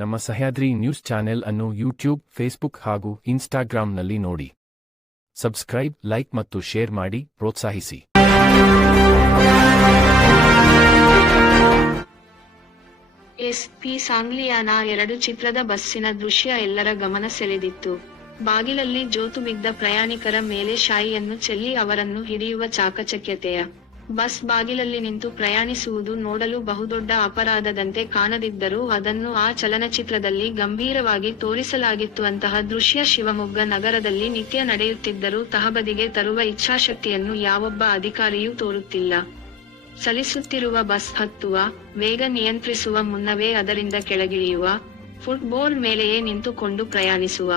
ನಮ್ಮ Sahyadri news channel ಅನ್ನು YouTube, Facebook ಹಾಗೂ ಇನ್ಸ್ಟಾಗ್ರಾಂನಲ್ಲಿ ನೋಡಿ. ಸಬ್ಸ್ಕ್ರೈಬ್, ಲೈಕ್ ಮತ್ತು ಶೇರ್ ಮಾಡಿ ಪ್ರೋತ್ಸಾಹಿಸಿ. ಎಸ್.ಪಿ. ಸಾಂಗ್ಲಿಯಾನ 2 ಚಿತ್ರದ ಬಸ್ಸಿನ ದೃಶ್ಯ ಎಲ್ಲರ ಗಮನ ಸೆಳೆದಿತ್ತು. ಬಾಗಿಲಲ್ಲಿ ಜೋತುಬಿದ್ದ ಪ್ರಯಾಣಿಕರ ಮೇಲೆ ಶಾಯಿಯನ್ನು ಚೆಲ್ಲಿ ಅವರನ್ನು ಹಿಡಿಯುವ ಚಾಕಚಕ್ಯತೆಯ ಬಸ್ ಬಾಗಿಲಲ್ಲಿ ನಿಂತು ಪ್ರಯಾಣಿಸುವುದು ನೋಡಲು ಬಹುದೊಡ್ಡ ಅಪರಾಧದಂತೆ ಕಾಣದಿದ್ದರೂ ಅದನ್ನು ಆ ಚಲನಚಿತ್ರದಲ್ಲಿ ಗಂಭೀರವಾಗಿ ತೋರಿಸಲಾಗಿತ್ತು. ಅಂತಹ ದೃಶ್ಯ ಶಿವಮೊಗ್ಗ ನಗರದಲ್ಲಿ ನಿತ್ಯ ನಡೆಯುತ್ತಿದ್ದರೂ ತಹಬದಿಗೆ ತರುವ ಇಚ್ಛಾಶಕ್ತಿಯನ್ನು ಯಾವೊಬ್ಬ ಅಧಿಕಾರಿಯೂ ತೋರುತ್ತಿಲ್ಲ. ಚಲಿಸುತ್ತಿರುವ ಬಸ್ ಹತ್ತುವ, ವೇಗ ನಿಯಂತ್ರಿಸುವ ಮುನ್ನವೇ ಅದರಿಂದ ಕೆಳಗಿಳಿಯುವ, ಫುಟ್ಬೋರ್ಡ್ ಮೇಲೆಯೇ ನಿಂತುಕೊಂಡು ಪ್ರಯಾಣಿಸುವ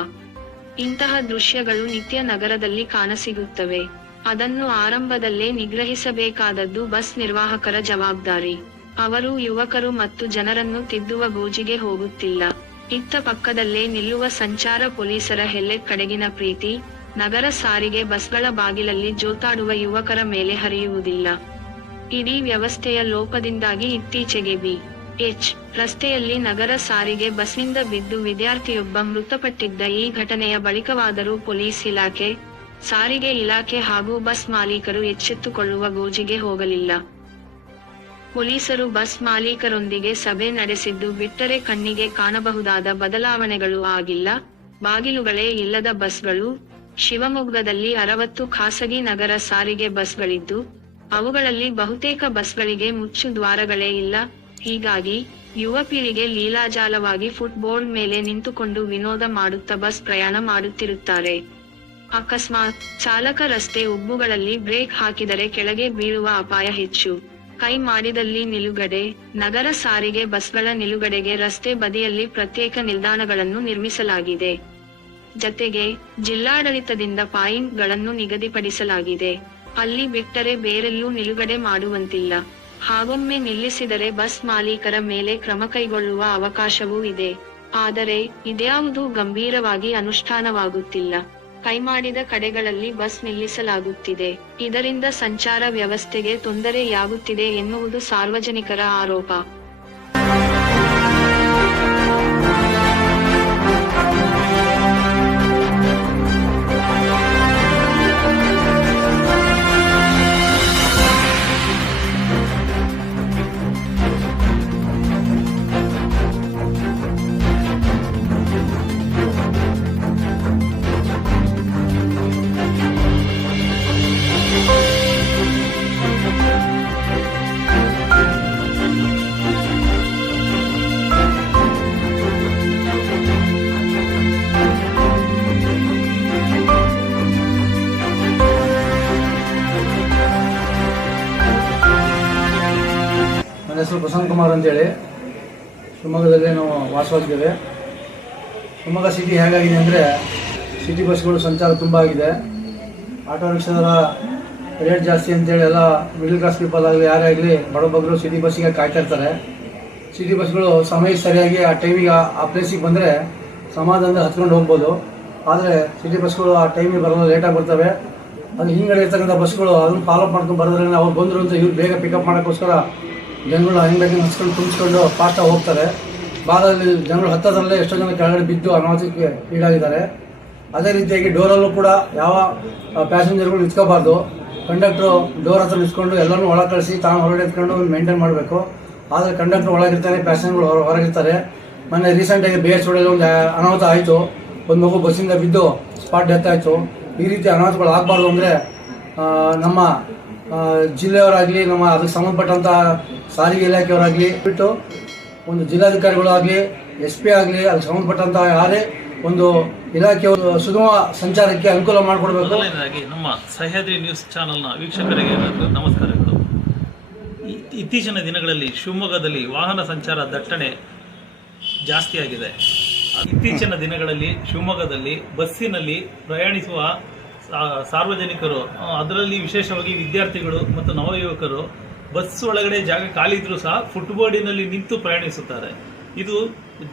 ಇಂತಹ ದೃಶ್ಯಗಳು ನಿತ್ಯ ನಗರದಲ್ಲಿ ಕಾಣಸಿಗುತ್ತವೆ. ಅದನ್ನು ಆರಂಭದಲ್ಲೇ ನಿಗ್ರಹಿಸಬೇಕಾದದ್ದು ಬಸ್ ನಿರ್ವಾಹಕರ ಜವಾಬ್ದಾರಿ. ಅವರು ಯುವಕರು ಮತ್ತು ಜನರನ್ನು ತಿದ್ದುವ ಗೋಜಿಗೆ ಹೋಗುತ್ತಿಲ್ಲ. ಇತ್ತ ಪಕ್ಕದಲ್ಲೇ ನಿಲ್ಲುವ ಸಂಚಾರ ಪೊಲೀಸರ ಹೆಲ್ಲೆಟ್ ಕಡೆಗಿನ ಪ್ರೀತಿ, ನಗರ ಸಾರಿಗೆ ಬಸ್ಗಳ ಬಾಗಿಲಲ್ಲಿ ಜೋತಾಡುವ ಯುವಕರ ಮೇಲೆ ಹರಿಯುವುದಿಲ್ಲ. ಇಡೀ ವ್ಯವಸ್ಥೆಯ ಲೋಪದಿಂದಾಗಿ ಇತ್ತೀಚೆಗೆ ಬಿ.ಎಚ್. ರಸ್ತೆಯಲ್ಲಿ ನಗರ ಸಾರಿಗೆ ಬಸ್ನಿಂದ ಬಿದ್ದು ವಿದ್ಯಾರ್ಥಿಯೊಬ್ಬ ಮೃತಪಟ್ಟಿದ್ದ ಈ ಘಟನೆಯ ಬಳಿಕವಾದರೂ ಪೊಲೀಸ್ ಇಲಾಖೆ, ಸಾರಿಗೆ ಇಲಾಖೆ ಹಾಗೂ ಬಸ್ ಮಾಲೀಕರು ಎಚ್ಚೆತ್ತುಕೊಳ್ಳುವ ಗೋಜಿಗೆ ಹೋಗಲಿಲ್ಲ. ಪೊಲೀಸರು ಬಸ್ ಮಾಲೀಕರೊಂದಿಗೆ ಸಭೆ ನಡೆಸಿದ್ದು ಬಿಟ್ಟರೆ ಕಣ್ಣಿಗೆ ಕಾಣಬಹುದಾದ ಬದಲಾವಣೆಗಳು ಆಗಿಲ್ಲ. ಬಾಗಿಲುಗಳೇ ಇಲ್ಲದ ಬಸ್ಗಳು. ಶಿವಮೊಗ್ಗದಲ್ಲಿ 60 ಖಾಸಗಿ ನಗರ ಸಾರಿಗೆ ಬಸ್ಗಳಿದ್ದು, ಅವುಗಳಲ್ಲಿ ಬಹುತೇಕ ಬಸ್ಗಳಿಗೆ ಮುಚ್ಚು ದ್ವಾರಗಳೇ ಇಲ್ಲ. ಹೀಗಾಗಿ ಯುವ ಪೀಳಿಗೆ ಲೀಲಾಜಾಲವಾಗಿ ಫುಟ್ಬೋರ್ಡ್ ಮೇಲೆ ನಿಂತುಕೊಂಡು ವಿನೋದ ಮಾಡುತ್ತಾ ಬಸ್ ಪ್ರಯಾಣ ಮಾಡುತ್ತಿರುತ್ತಾರೆ. ಅಕಸ್ಮಾತ್ ಚಾಲಕ ರಸ್ತೆ ಉಬ್ಬುಗಳಲ್ಲಿ ಬ್ರೇಕ್ ಹಾಕಿದರೆ ಕೆಳಗೆ ಬೀಳುವ ಅಪಾಯ ಹೆಚ್ಚು. ಕೈ ಮಾಡಿದಲ್ಲಿ ನಿಲುಗಡೆ. ನಗರ ಸಾರಿಗೆ ಬಸ್ಗಳ ನಿಲುಗಡೆಗೆ ರಸ್ತೆ ಬದಿಯಲ್ಲಿ ಪ್ರತ್ಯೇಕ ನಿಲ್ದಾಣಗಳನ್ನು ನಿರ್ಮಿಸಲಾಗಿದೆ. ಜತೆಗೆ ಜಿಲ್ಲಾಡಳಿತದಿಂದ ಪಾಯಿಂಟ್ಗಳನ್ನು ನಿಗದಿಪಡಿಸಲಾಗಿದೆ. ಅಲ್ಲಿ ಬಿಟ್ಟರೆ ಬೇರೆಲ್ಲೂ ನಿಲುಗಡೆ ಮಾಡುವಂತಿಲ್ಲ. ಹಾಗೊಮ್ಮೆ ನಿಲ್ಲಿಸಿದರೆ ಬಸ್ ಮಾಲೀಕರ ಮೇಲೆ ಕ್ರಮ ಕೈಗೊಳ್ಳುವ ಅವಕಾಶವೂ ಇದೆ. ಆದರೆ ಇದ್ಯಾವುದೂ ಗಂಭೀರವಾಗಿ ಅನುಷ್ಠಾನವಾಗುತ್ತಿಲ್ಲ. ಕೈಮಾಡಿದ ಕಡೆಗಳಲ್ಲಿ ಬಸ್ ನಿಲ್ಲಿಸಲಾಗುತ್ತಿದೆ. ಇದರಿಂದ ಸಂಚಾರ ವ್ಯವಸ್ಥೆಗೆ ತೊಂದರೆಯಾಗುತ್ತಿದೆ ಎನ್ನುವುದು ಸಾರ್ವಜನಿಕರ ಆರೋಪ. ನನ್ನ ಹೆಸರು ಪ್ರಸನ್ನ ಕುಮಾರ್ ಅಂತೇಳಿ. ಶಿವಮೊಗ್ಗದಲ್ಲಿ ನಾವು ವಾಸವಾಗಿದ್ದೇವೆ. ಶಿವಮೊಗ್ಗ ಸಿಟಿ ಹೇಗಾಗಿದೆ ಅಂದರೆ, ಸಿಟಿ ಬಸ್ಗಳು ಸಂಚಾರ ತುಂಬ ಆಗಿದೆ. ಆಟೋ ರಿಕ್ಷಾದರ ರೇಟ್ ಜಾಸ್ತಿ ಅಂತೇಳಿ ಎಲ್ಲ ಮಿಡಲ್ ಕ್ಲಾಸ್ ಪೀಪಲ್ ಆಗಲಿ ಯಾರೇ ಆಗಲಿ ಬಡಬಗ್ಗರು ಸಿಟಿ ಬಸ್ಸಿಗೆ ಕಾಯ್ತಾ ಇರ್ತಾರೆ. ಸಿಟಿ ಬಸ್ಗಳು ಸಮಯಕ್ಕೆ ಸರಿಯಾಗಿ ಆ ಟೈಮಿಗೆ ಆ ಪ್ಲೇಸಿಗೆ ಬಂದರೆ ಸಮಾಧಾನದಿಂದ ಹತ್ಕೊಂಡು ಹೋಗ್ಬೋದು. ಆದರೆ ಸಿಟಿ ಬಸ್ಗಳು ಆ ಟೈಮಿಗೆ ಬರೋದು ಲೇಟಾಗಿ ಬರ್ತವೆ. ಅದು ಹಿಂಗಡೆ ಇರ್ತಕ್ಕಂಥ ಬಸ್ಗಳು ಅದನ್ನು ಫಾಲೋಅಪ್ ಮಾಡ್ಕೊಂಡು ಬರೋದ್ರಿಂದ ಅವ್ರು ಬಂದರು ಅಂತ ಇವ್ರು ಬೇಗ ಪಿಕಪ್ ಮಾಡೋಕ್ಕೋಸ್ಕರ ಜನಗಳು ಹಂಗಾಗಿ ಹಚ್ಕೊಂಡು ತುಂಬಿಸ್ಕೊಂಡು ಫಾಸ್ಟಾಗಿ ಹೋಗ್ತಾರೆ. ಭಾಗದಲ್ಲಿ ಜನಗಳು ಹತ್ತದಲ್ಲೇ ಎಷ್ಟೋ ಜನ ಕೆಳಗಡೆ ಬಿದ್ದು ಅನಾಹುತಕ್ಕೆ ಈಡಾಗಿದ್ದಾರೆ. ಅದೇ ರೀತಿಯಾಗಿ ಡೋರಲ್ಲೂ ಕೂಡ ಯಾವ ಪ್ಯಾಸೆಂಜರ್ಗಳು ನಿಂತ್ಕೋಬಾರ್ದು. ಕಂಡಕ್ಟ್ರು ಡೋರ್ ಹತ್ರ ನಿಂತ್ಕೊಂಡು ಎಲ್ಲರೂ ಒಳಗೆ ಕಳಿಸಿ ತಾನು ಹೊರಗಡೆ ಎತ್ಕೊಂಡು ಮೇಂಟೈನ್ ಮಾಡಬೇಕು. ಆದರೆ ಕಂಡಕ್ಟ್ರು ಒಳಗಿರ್ತಾರೆ, ಪ್ಯಾಸೆಂಜರ್ಗಳು ಹೊರಗಿರ್ತಾರೆ. ಮೊನ್ನೆ ರೀಸೆಂಟಾಗಿ BH ರೋಡಲ್ಲಿ ಒಂದು ಅನಾಹುತ ಆಯಿತು. ಒಂದು ಮಗು ಬಸ್ಸಿಂದ ಬಿದ್ದು ಸ್ಪಾಟ್ ಡೆತ್ ಆಯಿತು. ಈ ರೀತಿ ಅನಾಹುತಗಳು ಆಗಬಾರ್ದು ಅಂದರೆ ನಮ್ಮ ಜಿಲ್ಲೆಯವರಾಗಲಿ, ನಮ್ಮ ಅದಕ್ಕೆ ಸಂಬಂಧಪಟ್ಟಂಥ ಸಾರಿಗೆ ಇಲಾಖೆಯವರಾಗಲಿ ಬಿಟ್ಟು ಒಂದು ಜಿಲ್ಲಾಧಿಕಾರಿಗಳಾಗಲಿ, SP ಆಗಲಿ, ಅದಕ್ಕೆ ಸಂಬಂಧಪಟ್ಟಂಥ ಯಾರೇ ಒಂದು ಇಲಾಖೆಯವರು ಸುಗಮ ಸಂಚಾರಕ್ಕೆ ಅನುಕೂಲ ಮಾಡಿಕೊಡ್ಬೇಕು. ಮೊದಲನೇದಾಗಿ ನಮ್ಮ ಸಹ್ಯಾದ್ರಿ ನ್ಯೂಸ್ ಚಾನೆಲ್ನ ವೀಕ್ಷಕರಿಗೆ ನಮಸ್ಕಾರಗಳು. ಇತ್ತೀಚಿನ ದಿನಗಳಲ್ಲಿ ಶಿವಮೊಗ್ಗದಲ್ಲಿ ವಾಹನ ಸಂಚಾರ ದಟ್ಟಣೆ ಜಾಸ್ತಿಯಾಗಿದೆ. ಇತ್ತೀಚಿನ ದಿನಗಳಲ್ಲಿ ಶಿವಮೊಗ್ಗದಲ್ಲಿ ಬಸ್ಸಿನಲ್ಲಿ ಪ್ರಯಾಣಿಸುವ ಸಾರ್ವಜನಿಕರು, ಅದರಲ್ಲಿ ವಿಶೇಷವಾಗಿ ವಿದ್ಯಾರ್ಥಿಗಳು ಮತ್ತು ನವಯುವಕರು ಬಸ್ ಒಳಗಡೆ ಜಾಗ ಖಾಲಿ ಇದ್ರೂ ಸಹ ಫುಟ್ಬೋರ್ಡಿನಲ್ಲಿ ನಿಂತು ಪ್ರಯಾಣಿಸುತ್ತಾರೆ. ಇದು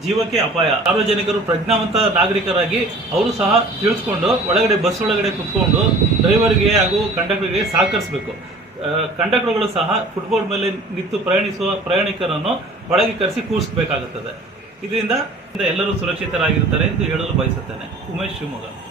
ಜೀವಕ್ಕೆ ಅಪಾಯ. ಸಾರ್ವಜನಿಕರು ಪ್ರಜ್ಞಾವಂತ ನಾಗರಿಕರಾಗಿ ಅವರು ಸಹ ತಿಳಿದುಕೊಂಡು ಒಳಗಡೆ ಬಸ್ ಒಳಗಡೆ ಕುತ್ಕೊಂಡು ಡ್ರೈವರ್ಗೆ ಹಾಗೂ ಕಂಡಕ್ಟರ್ಗೆ ಸಹಕರಿಸಬೇಕು. ಕಂಡಕ್ಟರ್ಗಳು ಸಹ ಫುಟ್ಬೋರ್ಡ್ ಮೇಲೆ ನಿಂತು ಪ್ರಯಾಣಿಸುವ ಪ್ರಯಾಣಿಕರನ್ನು ಒಳಗೆ ಕರೆಸಿ ಕೂರಿಸಬೇಕಾಗುತ್ತದೆ. ಇದರಿಂದ ಎಲ್ಲರೂ ಸುರಕ್ಷಿತರಾಗಿರ್ತಾರೆ ಎಂದು ಹೇಳಲು ಬಯಸುತ್ತೇನೆ. ಉಮೇಶ್, ಶಿವಮೊಗ್ಗ.